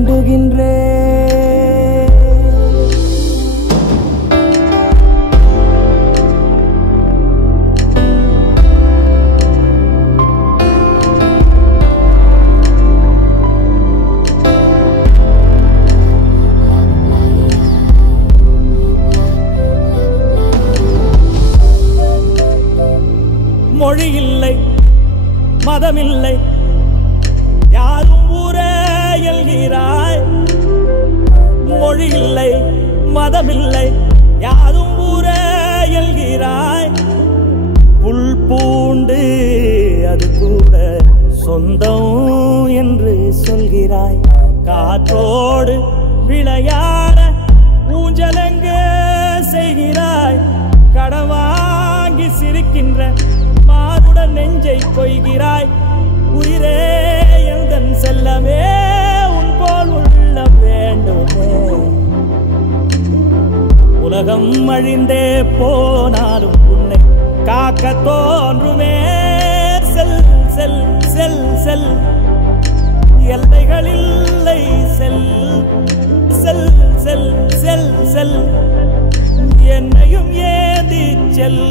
வேண்டுகின்றேன். மொழி இல்லை, மதமில்லை, யாரும் ஊரே எல்கிறாய். மொழி இல்லை, மதமில்லை, யாரும் ஊரே எல்கிறாய். புல் பூண்டு அது கூட சொந்தம் என்று சொல்கிறாய். காற்றோடு விளையாட ஊஞ்சலங்க செய்கிறாய். கடவாங்கி சிரிக்கின்ற மானுடன் நெஞ்சை கொய்கிறாய். உயிரே எந்தன் செல்லமே உன் போல் உள்ள வேண்டுமே. உலகம் அழிந்தே போனாலும் உன்னை காக்க தோன்றுமே. செல் செல் செல் செல், எல்லைகள் இல்லை. செல் செல் செல் செல் செல், என்னையும் ஏந்தி செல்.